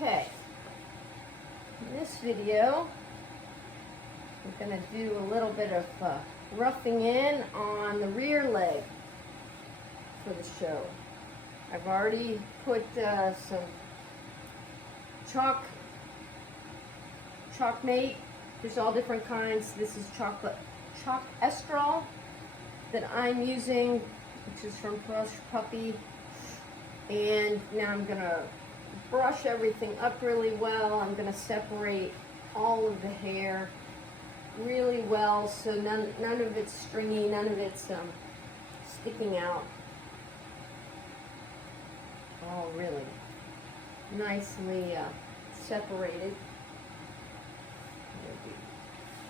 Okay, in this video, I'm going to do a little bit of roughing in on the rear leg for the show. I've already put some chalk mate. There's all different kinds. This is chalk estrol that I'm using, which is from Brush Puppy. And now I'm going to brush everything up really well. I'm going to separate all of the hair really well so none of it's stringy, none of it's sticking out. All really nicely separated.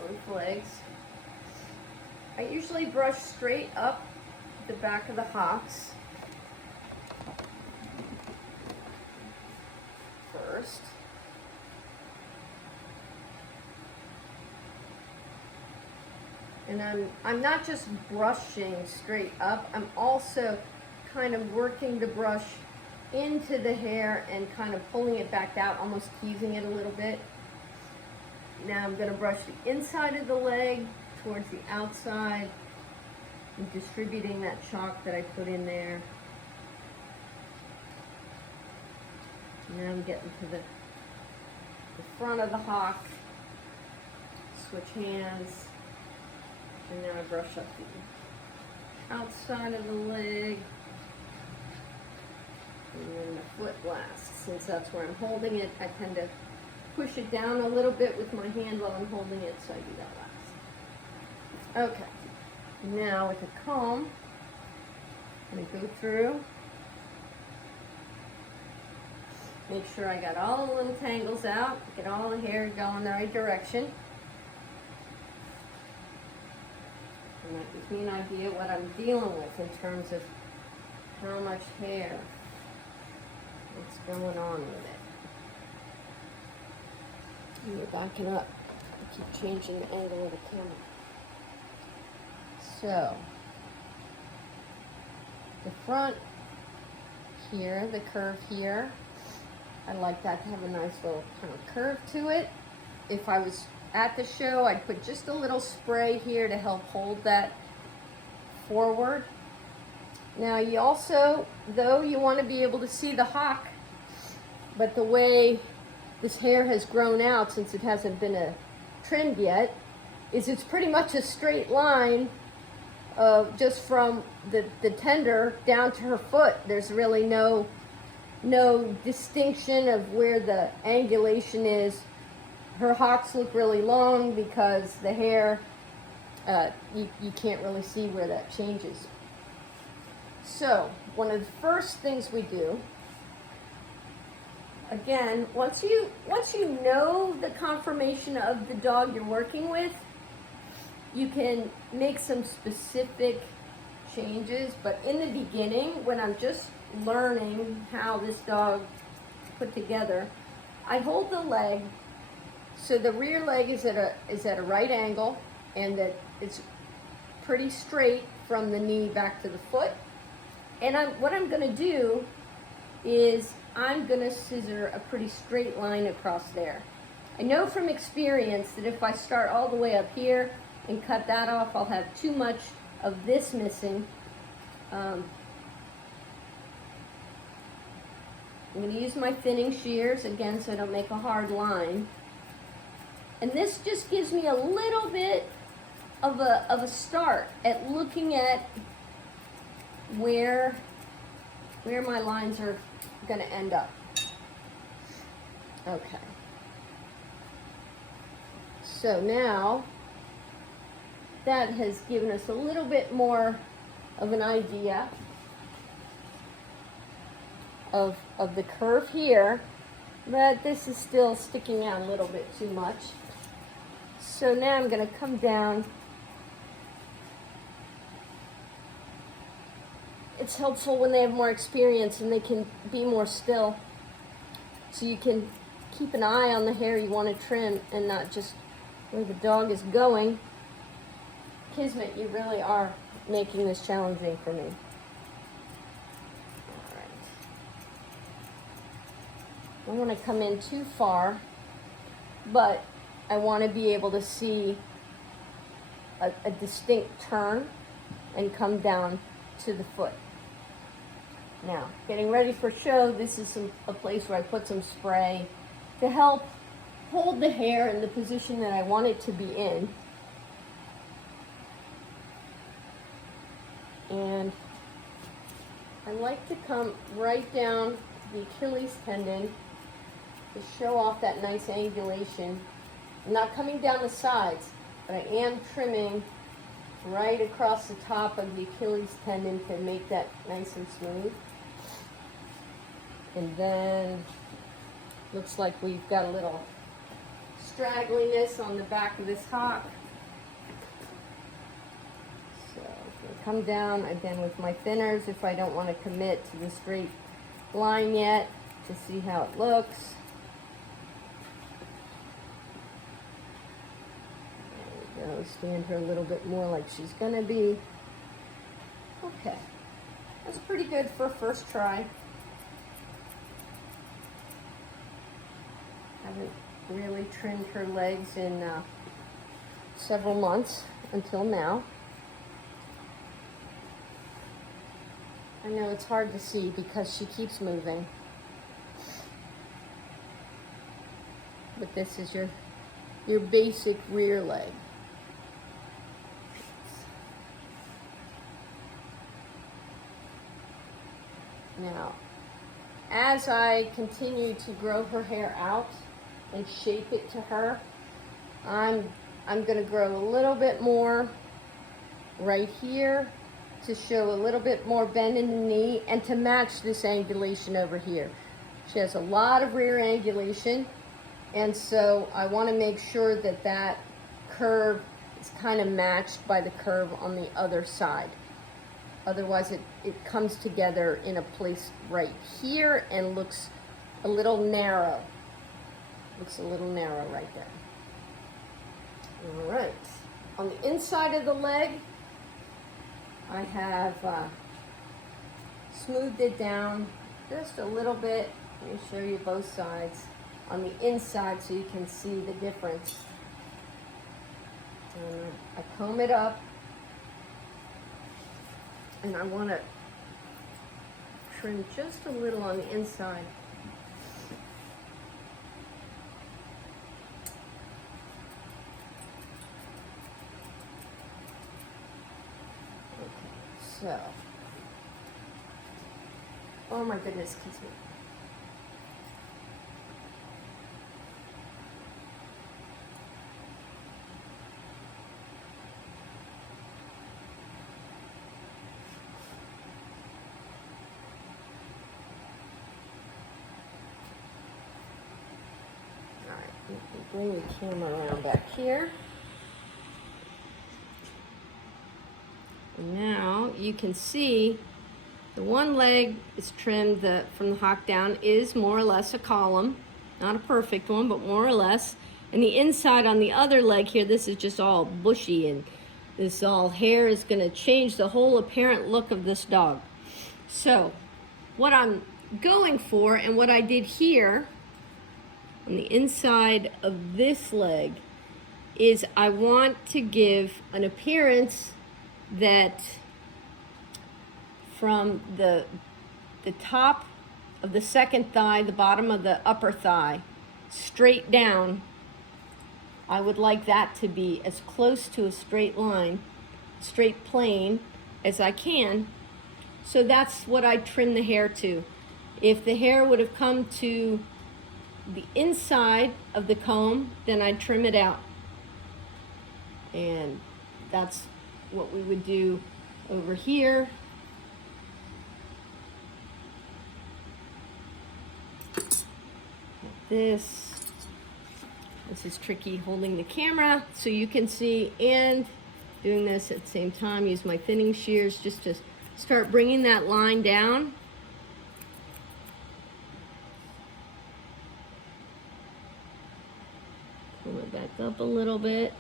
Both legs. I usually brush straight up the back of the hocks first. And I'm not just brushing straight up, I'm also kind of working the brush into the hair and kind of pulling it back out, almost teasing it a little bit. Now I'm going to brush the inside of the leg towards the outside and distributing that chalk that I put in there. Now I'm getting to the front of the hawk. Switch hands. And now I brush up the outside of the leg. And then the foot last. Since that's where I'm holding it, I tend to push it down a little bit with my hand while I'm holding it, so I do that last. Okay. Now with a comb, I'm going to go through. Make sure I got all the little tangles out, get all the hair going the right direction. And that gives me an idea what I'm dealing with in terms of how much hair, what's going on with it. And you're backing up. I keep changing the angle of the camera. So, the front here, the curve here, I like that to have a nice little kind of curve to it. If I was at the show, I'd put just a little spray here to help hold that forward. Now you also, though, you want to be able to see the hawk, but the way this hair has grown out since it hasn't been trimmed yet, is it's pretty much a straight line just from the tender down to her foot. There's really no distinction of where the angulation is. Her hocks look really long because the hair, you can't really see where that changes. So one of the first things we do, again, once you know the conformation of the dog you're working with, you can make some specific changes, but in the beginning, when I'm just learning how this dog put together, I hold the leg so the rear leg is at a right angle and that it's pretty straight from the knee back to the foot. And what I'm going to do is I'm going to scissor a pretty straight line across there. I know from experience that if I start all the way up here and cut that off, I'll have too much of this missing. I'm going to use my thinning shears again so I don't make a hard line. And this just gives me a little bit of a start at looking at where my lines are going to end up. Okay. So now that has given us a little bit more of an idea of the curve here, but this is still sticking out a little bit too much. So now I'm going to come down. It's helpful when they have more experience and they can be more still, so you can keep an eye on the hair you want to trim and not just where the dog is going. Kismet, you really are making this challenging for me. don't want to come in too far, but I want to be able to see a distinct turn and come down to the foot. Now, getting ready for show, this is a place where I put some spray to help hold the hair in the position that I want it to be in. And I like to come right down to the Achilles tendon to show off that nice angulation. I'm not coming down the sides, but I am trimming right across the top of the Achilles tendon to make that nice and smooth. And then looks like we've got a little straggliness on the back of this hock. So come down again with my thinners if I don't want to commit to the straight line yet, to see how it looks. There we go, stand her a little bit more like she's gonna be. Okay, that's pretty good for a first try. Haven't really trimmed her legs in several months until now. I know it's hard to see because she keeps moving. But this is your basic rear leg. Now, as I continue to grow her hair out and shape it to her, I'm going to grow a little bit more right here to show a little bit more bend in the knee and to match this angulation over here. She has a lot of rear angulation, and so I want to make sure that that curve is kind of matched by the curve on the other side. Otherwise it comes together in a place right here and looks a little narrow. Looks a little narrow right there. All right, on the inside of the leg, I have smoothed it down just a little bit. Let me show you both sides on the inside so you can see the difference. And I comb it up, and I want to trim just a little on the inside. So, oh my goodness, excuse me. All right, bring the camera around back here. Now you can see the one leg is trimmed from the hock down is more or less a column, not a perfect one, but more or less. And the inside on the other leg here, this is just all bushy, and this all hair is going to change the whole apparent look of this dog. So what I'm going for, and what I did here on the inside of this leg, is I want to give an appearance that from the top of the second thigh, the bottom of the upper thigh, straight down, I would like that to be as close to a straight line, straight plane as I can. So that's what I trim the hair to. If the hair would have come to the inside of the comb, then I'd trim it out. And that's what we would do over here. This is tricky holding the camera so you can see, and doing this at the same time. Use my thinning shears just to start bringing that line down. Pull it back up a little bit.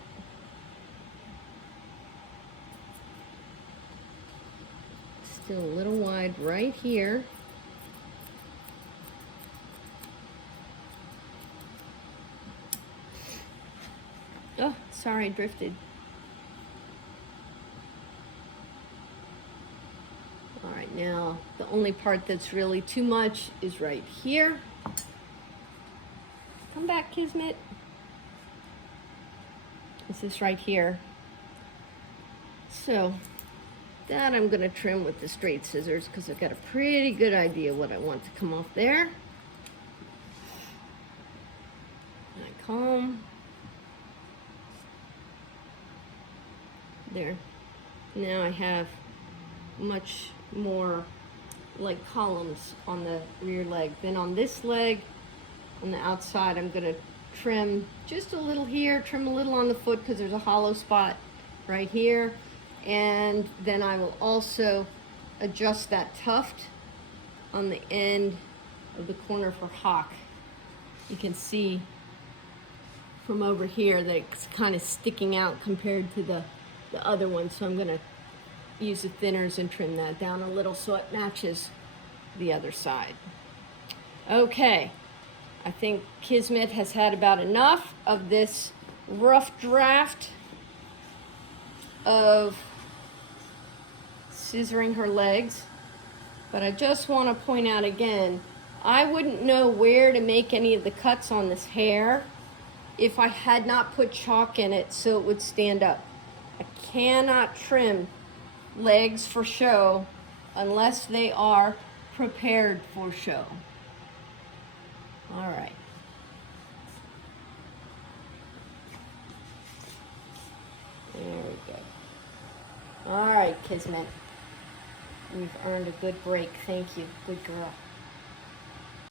Still a little wide right here. Sorry, I drifted. All right, now the only part that's really too much is right here. Come back, Kismet. This is right here. So that I'm gonna trim with the straight scissors because I've got a pretty good idea what I want to come off there. And I comb. There. Now I have much more like columns on the rear leg. Then on this leg, on the outside, I'm gonna trim just a little here, trim a little on the foot because there's a hollow spot right here. And then I will also adjust that tuft on the end of the corner for hock. You can see from over here that it's kind of sticking out compared to the other one. So I'm gonna use the thinners and trim that down a little so it matches the other side. Okay, I think Kismet has had about enough of this rough draft of scissoring her legs, but I just want to point out again, I wouldn't know where to make any of the cuts on this hair if I had not put chalk in it so it would stand up. I cannot trim legs for show unless they are prepared for show. All right. There we go. All right, Kismet. You've earned a good break. Thank you. Good girl.